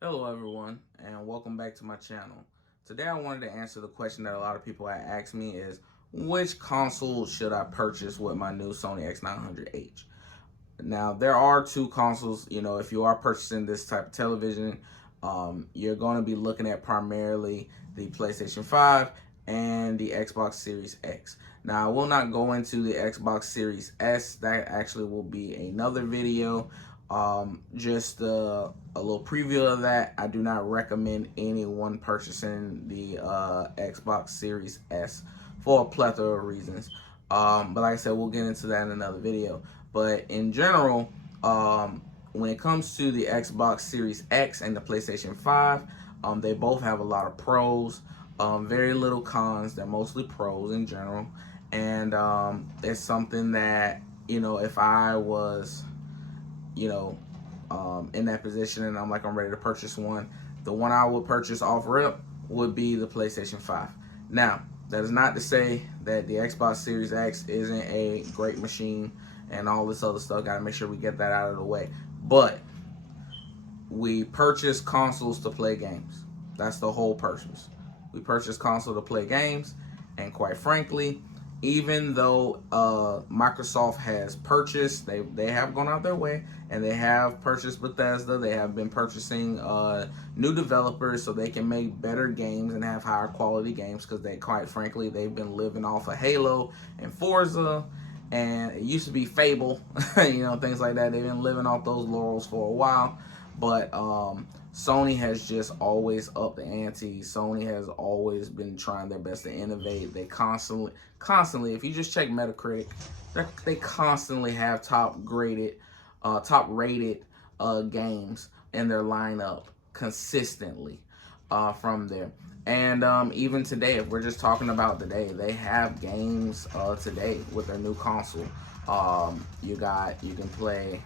Hello everyone and welcome back to my channel. Today I wanted to answer the question that a lot of people have asked me is which console should I purchase with my new Sony X900H? Now there are two consoles, if you are purchasing this type of television, you're going to be looking at primarily the PlayStation 5 and the Xbox Series X. Now I will not go into the Xbox Series S, that actually will be another video. Just a little preview of that. I do not recommend anyone purchasing the Xbox Series S for a plethora of reasons. But like I said, we'll get into that in another video. But in general, when it comes to the Xbox Series X and the PlayStation 5, they both have a lot of pros, very little cons. They're mostly pros in general. And it's something that, if I was in that position and I'm ready to purchase one, the one I would purchase off rip would be the PlayStation 5. Now, that is not to say that the Xbox Series X isn't a great machine and all this other stuff. Got to make sure we get that out of the way. But we purchase consoles to play games. That's the whole purpose. We purchase console to play games, and quite frankly, even though Microsoft has purchased, they have gone out their way and they have purchased Bethesda. They have been purchasing new developers so they can make better games and have higher quality games because quite frankly, they've been living off of Halo and Forza, and it used to be Fable, things like that. They've been living off those laurels for a while, but Sony has just always upped the ante. Sony has always been trying their best to innovate. They constantly, if you just check Metacritic, they constantly have top rated games in their lineup consistently from there. And even today, if we're just talking about today, they have games today with their new console. You can play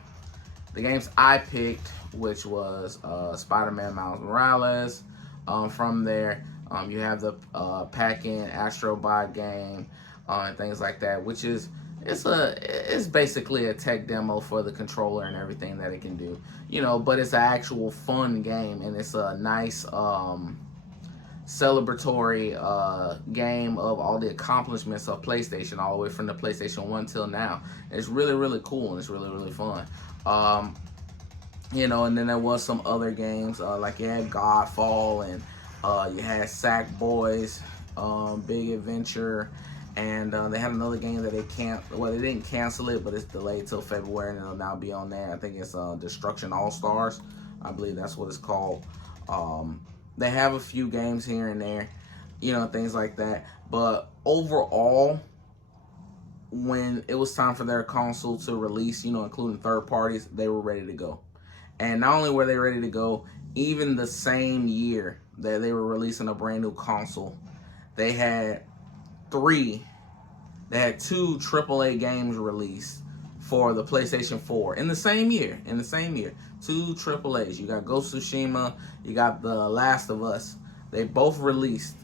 the games I picked, which was Spider-Man Miles Morales. From there, you have the pack-in Astrobot game and things like that, which is it's basically a tech demo for the controller and everything that it can do. But it's an actual fun game, and it's a nice celebratory game of all the accomplishments of PlayStation, all the way from the PlayStation 1 till now. It's really, really cool, and it's really, really fun. And then there was some other games, like you had Godfall, and you had Sackboys, Big Adventure, and they had another game that they didn't cancel it, but it's delayed till February, and it'll now be on there. I think it's Destruction All Stars. I believe that's what it's called. They have a few games here and there, things like that. But overall, when it was time for their console to release, including third parties, they were ready to go. And not only were they ready to go, even the same year that they were releasing a brand new console, they had two AAA games released for the PlayStation 4 in the same year. Two AAAs. You got Ghost of Tsushima, you got The Last of Us. They both released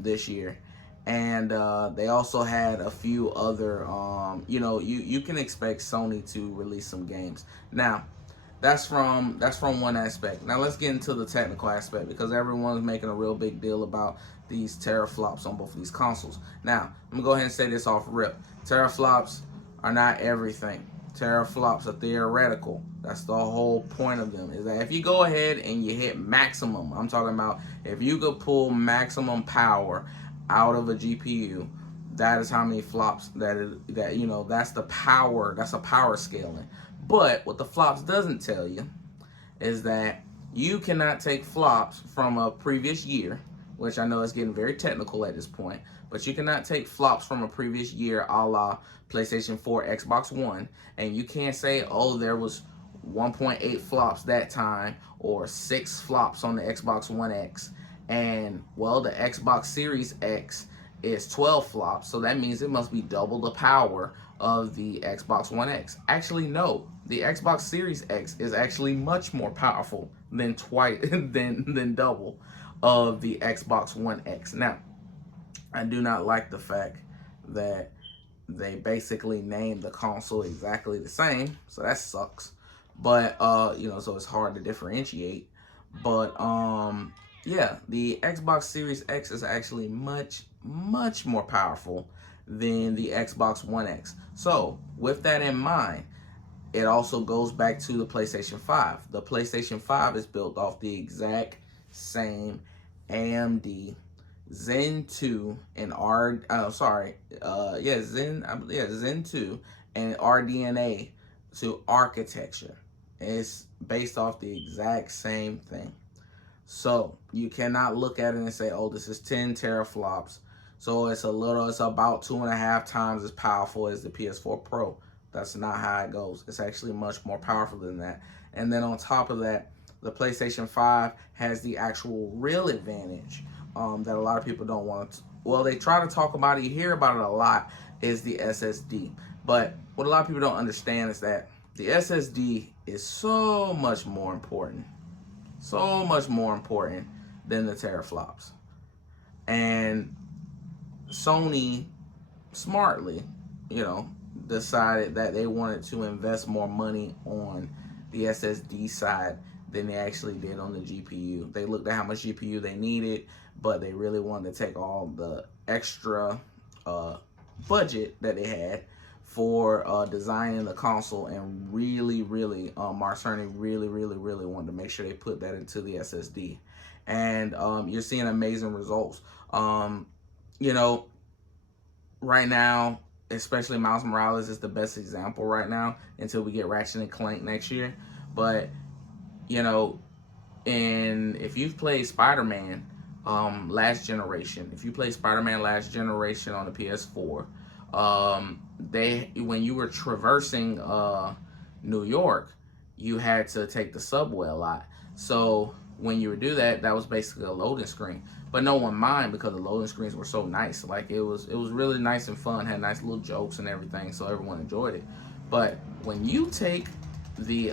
this year. And they also had a few other, you can expect Sony to release some games. Now, that's from one aspect. Now let's get into the technical aspect, because everyone's making a real big deal about these teraflops on both of these consoles. Now, I'm gonna go ahead and say this off rip. Teraflops are not everything. Teraflops are theoretical. That's the whole point of them, is that if you go ahead and you hit maximum, I'm talking about if you could pull maximum power out of a GPU, that is how many flops that's the power, that's a power scaling. But what the flops doesn't tell you is that you cannot take flops from a previous year, which I know is getting very technical at this point, but you cannot take flops from a previous year a la PlayStation 4, Xbox One, and you can't say, oh, there was 1.8 flops that time, or 6 flops on the Xbox One X, and, well, the Xbox Series X is 12 flops, so that means it must be double the power of the Xbox One X. Actually, no. The Xbox Series X is actually much more powerful than than double of the Xbox One X. Now, I do not like the fact that they basically named the console exactly the same, so that sucks. But so it's hard to differentiate. But yeah, the Xbox Series X is actually much more powerful than the Xbox One X. So with that in mind, it also goes back to the PlayStation 5. The PlayStation 5 is built off the exact same AMD Zen 2 and Zen 2 and RDNA to architecture. It's based off the exact same thing. So you cannot look at it and say, oh, this is 10 teraflops. So it's about 2.5 times as powerful as the PS4 Pro. That's not how it goes. It's actually much more powerful than that. And then on top of that, the PlayStation 5 has the actual real advantage that a lot of people don't want to. Well, they try to talk about it, you hear about it a lot, is the SSD. But what a lot of people don't understand is that the SSD is so much more important than the teraflops. And Sony smartly, decided that they wanted to invest more money on the SSD side than they actually did on the GPU. They looked at how much GPU they needed, but they really wanted to take all the extra budget that they had for designing the console, and really, Mark Cerny really wanted to make sure they put that into the SSD. And you're seeing amazing results. Right now, especially Miles Morales is the best example right now until we get Ratchet and Clank next year. But, and if you've played Spider-Man last generation, on the PS4, when you were traversing New York, you had to take the subway a lot. So when you would do that, that was basically a loading screen. But no one mind, because the loading screens were so nice. Like it was really nice and fun, had nice little jokes and everything, so everyone enjoyed it. But when you take the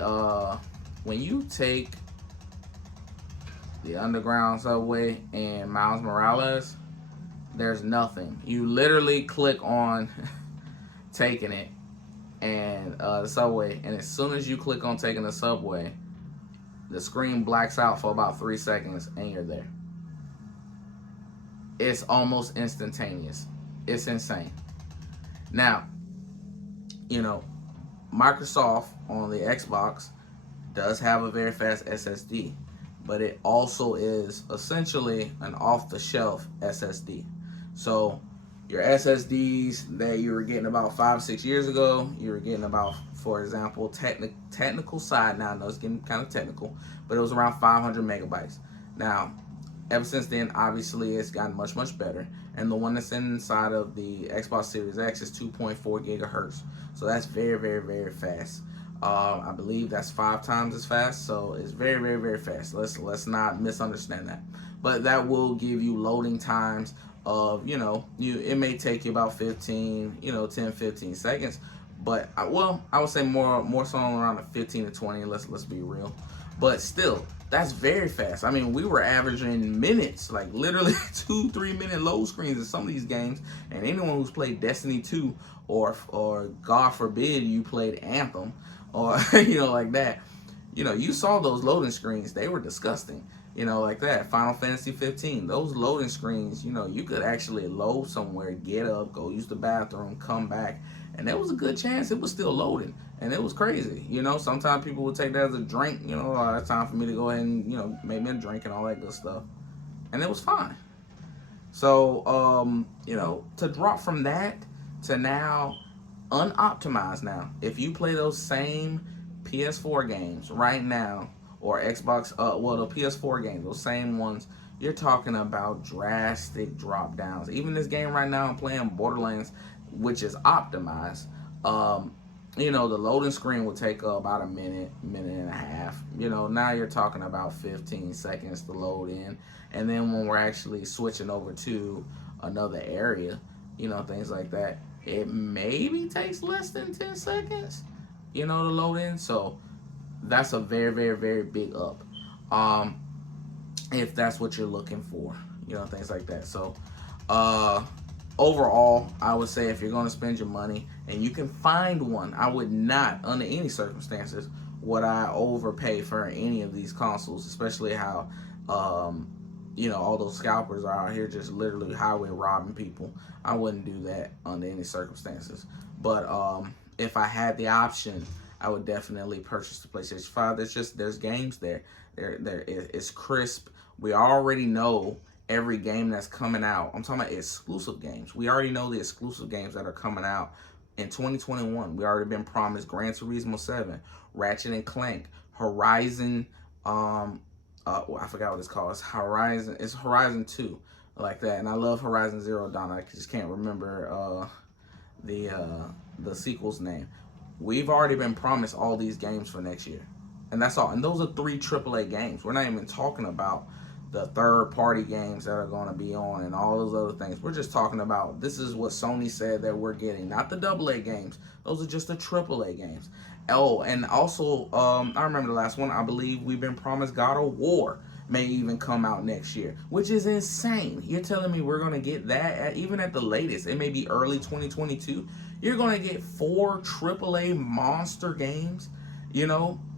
underground subway and Miles Morales, there's nothing. You literally click on taking it and the subway, and as soon as you click on taking the subway, the screen blacks out for about 3 seconds and you're there. It's almost instantaneous. It's insane. Now, Microsoft on the Xbox does have a very fast SSD, but it also is essentially an off-the-shelf SSD. So your SSDs that you were getting about 5-6 years ago, you were getting about, for example, technical side now, I know it's getting kind of technical, but it was around 500 megabytes. Now, ever since then, obviously, it's gotten much better. And the one that's inside of the Xbox Series X is 2.4 gigahertz. So that's very fast. I believe that's 5 times as fast. So it's very fast. Let's not misunderstand that. But that will give you loading times of, it may take you about 10-15 seconds. But I would say more so around the 15 to 20. Let's be real. But still, that's very fast. I mean, we were averaging minutes, like literally 2-3 minute load screens in some of these games. And anyone who's played Destiny 2 or God forbid you played Anthem or like that, you saw those loading screens. They were disgusting. Like that. Final Fantasy 15, those loading screens, you could actually load somewhere, get up, go use the bathroom, come back, and there was a good chance it was still loading. And it was crazy. Sometimes people would take that as a drink. It's time for me to go ahead and, make me a drink and all that good stuff. And it was fine. So, to drop from that to now unoptimized now, if you play those same PS4 games right now, or Xbox, the PS4 games, those same ones, you're talking about drastic drop downs. Even this game right now, I'm playing Borderlands, which is optimized. The loading screen will take about a minute and a half. Now you're talking about 15 seconds to load in. And then when we're actually switching over to another area, things like that, it maybe takes less than 10 seconds, to load in. So that's a very big up. If that's what you're looking for, things like that. So, overall, I would say if you're going to spend your money and you can find one, I would not, under any circumstances, would I overpay for any of these consoles, especially how all those scalpers are out here just literally highway robbing people. I wouldn't do that under any circumstances. But if I had the option, I would definitely purchase the PlayStation 5. There's games there. It's crisp. We already know every game that's coming out. I'm talking about exclusive games. We already know the exclusive games that are coming out in 2021. We already been promised Gran Turismo 7, Ratchet and Clank, Horizon. I forgot what it's called. It's Horizon. It's Horizon 2, like that. And I love Horizon Zero Dawn. I just can't remember the sequel's name. We've already been promised all these games for next year, and that's all. And those are 3 AAA games. We're not even talking about the third-party games that are going to be on and all those other things. We're just talking about, this is what Sony said that we're getting, not the AA games. Those are just the AAA games. Oh, and also, I remember the last one. I believe we've been promised God of War may even come out next year, which is insane. You're telling me we're going to get that even at the latest? It may be early 2022. You're going to get 4 AAA monster games,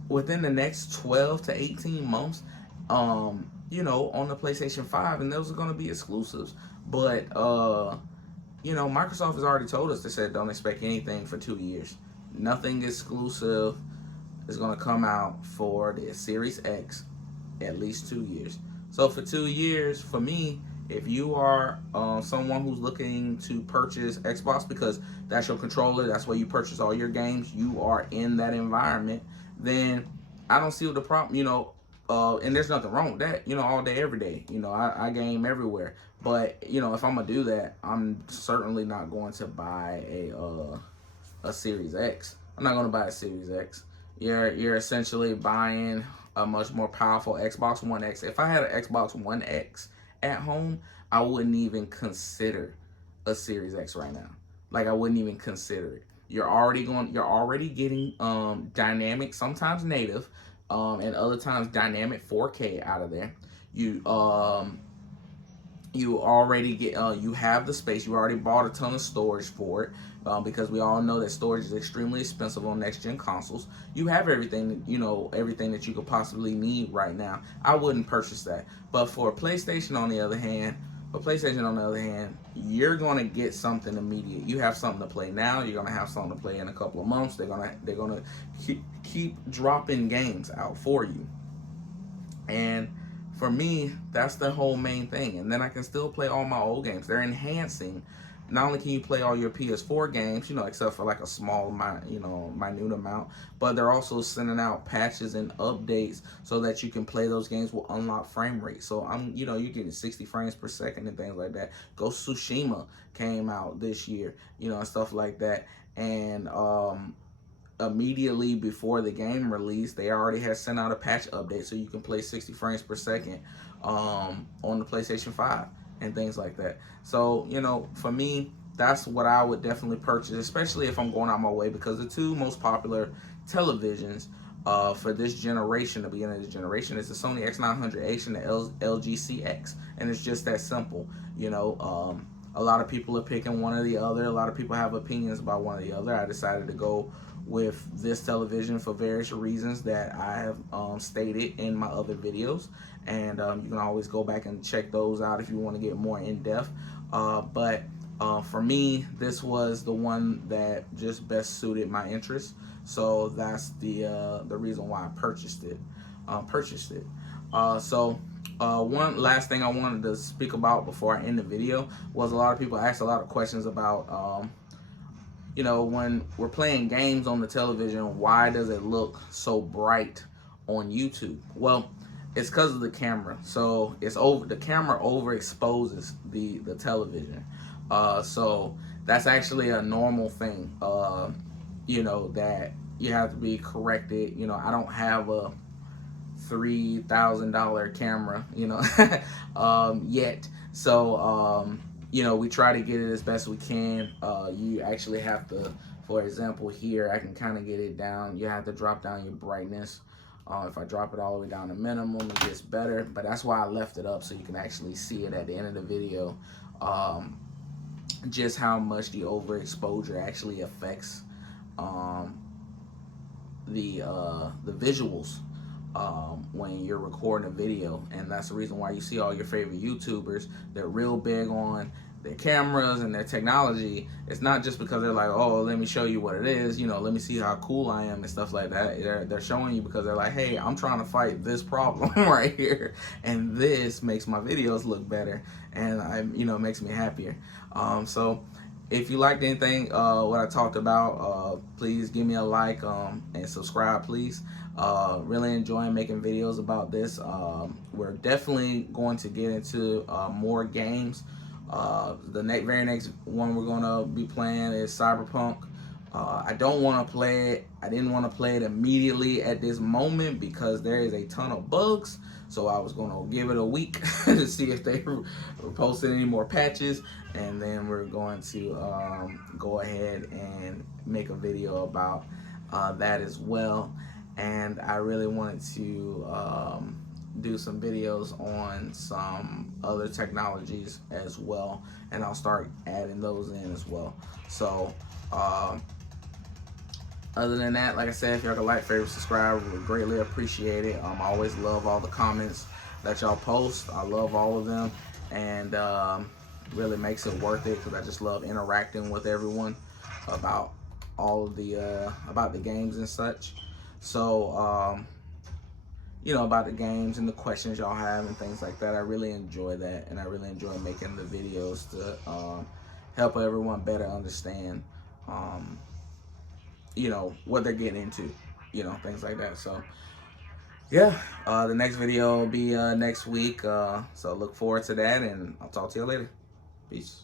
within the next 12 to 18 months, on the PlayStation 5, and those are going to be exclusives. But, Microsoft has already told us, they said don't expect anything for 2 years. Nothing exclusive is going to come out for the Series X at least 2 years. So for 2 years, for me, if you are someone who's looking to purchase Xbox because that's your controller, that's where you purchase all your games, you are in that environment, then I don't see what the problem, and there's nothing wrong with that, all day, every day. I game everywhere. But, if I'm going to do that, I'm certainly not going to buy a Series X. I'm not going to buy a Series X. You're essentially buying a much more powerful Xbox One X. If I had an Xbox One X at home, I wouldn't even consider a Series X right now. Like, I wouldn't even consider it. You're already getting dynamic, sometimes native, and other times dynamic 4K out of there. You already get you have the space. You already bought a ton of storage for it, because we all know that storage is extremely expensive on next gen consoles. You have everything, everything that you could possibly need right now. I wouldn't purchase that. But for PlayStation on the other hand, you're gonna get something immediate. You have something to play now. You're gonna have something to play in a couple of months. They're gonna keep dropping games out for you. And for me, that's the whole main thing. And then I can still play all my old games. They're enhancing. Not only can you play all your PS4 games, except for like a small, minute amount, but they're also sending out patches and updates so that you can play those games with unlocked frame rate. So you're getting 60 frames per second and things like that. Ghost of Tsushima came out this year, and stuff like that. And immediately before the game release, they already had sent out a patch update so you can play 60 frames per second on the PlayStation 5 and things like that. So, for me, that's what I would definitely purchase, especially if I'm going out my way, because the 2 most popular televisions for this generation, the beginning of this generation, is the Sony X900H and the LG CX. And it's just that simple. A lot of people are picking one or the other. A lot of people have opinions about one or the other. I decided to go with this television for various reasons that I have stated in my other videos, and you can always go back and check those out if you want to get more in depth. But for me, this was the one that just best suited my interests, so that's the reason why I purchased it. One last thing I wanted to speak about before I end the video was, a lot of people asked a lot of questions about when we're playing games on the television, why does it look so bright on YouTube? Well, it's because of the camera. So the camera overexposes the television. So that's actually a normal thing. That you have to be corrected. I don't have a $3,000 camera, yet. So we try to get it as best we can. You actually have to, for example, here I can kind of get it down. You have to drop down your brightness. If I drop it all the way down to minimum, it gets better. But that's why I left it up, so you can actually see it at the end of the video. Just how much the overexposure actually affects the visuals when you're recording a video, and that's the reason why you see all your favorite YouTubers. They're real big on their cameras and their technology. It's not just because they're like, oh, let me show you what it is, you know, let me see how cool I am and stuff like that. They're showing you because they're like, hey, I'm trying to fight this problem right here, and this makes my videos look better, and you know, makes me happier. So if you liked anything what I talked about, please give me a like and subscribe, please. Really enjoying making videos about this. We're definitely going to get into more games. The very next one we're gonna be playing is Cyberpunk. I don't want to play it. I didn't want to play it immediately at this moment because there is a ton of bugs. So I was gonna give it a week to see if they were posting any more patches, and then we're going to go ahead and make a video about that as well. And I really wanted to do some videos on some other technologies as well, and I'll start adding those in as well. So other than that, like I said, if y'all could like, favorite, subscribe, we would greatly appreciate it. I always love all the comments that y'all post. I love all of them, and really makes it worth it because I just love interacting with everyone about all of the about the games and such. So you know, about the games and the questions y'all have and things like that. I really enjoy that, and I really enjoy making the videos to help everyone better understand, you know, what they're getting into, you know, things like that. So yeah, the next video will be next week. So look forward to that, and I'll talk to you later. Peace.